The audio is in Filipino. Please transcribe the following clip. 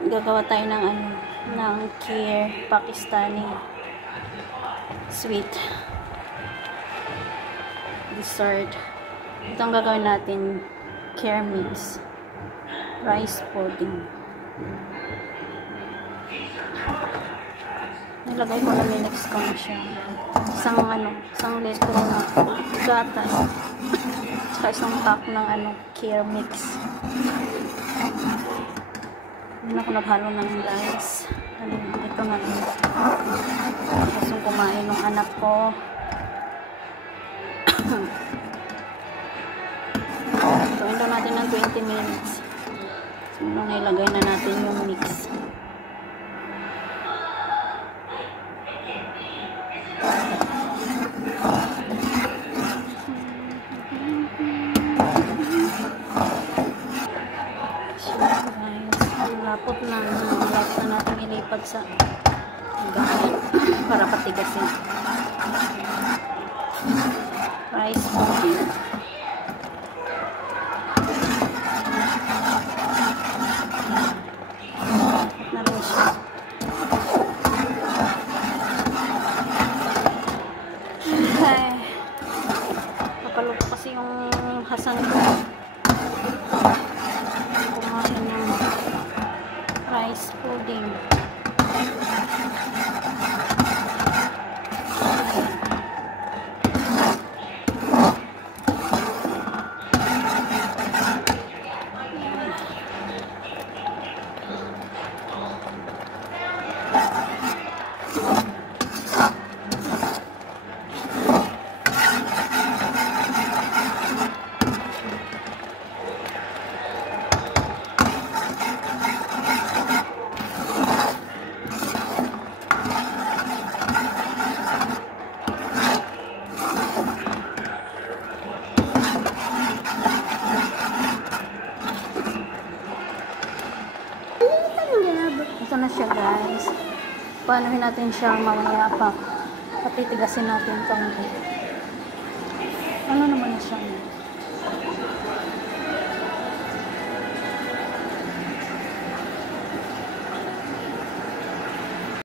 Gagawa tayo ng ng Kheer Pakistani sweet dessert. Ito ang gagawin natin, Kheer mix, rice pudding. Nilagay ko na, minix ko na siya. Isang litro na gatas. Saka isang pack ng Kheer mix. Hindi na ako naghalo ng rice. Ito nga. Gusto kumain ng anak ko. Tuwin daw natin ng 20 minutes. So, nilagay na natin yung mix. Lapot na natin ilipat sa gamit para patigasin. Rice pudding. Na rin siya. Ay, napaluto kasi yung hasan ko. Kumain ng rice pudding. Ito na siya, guys. Paanohin natin siya mamaya pa. Patitigasin natin itong ano naman na siya.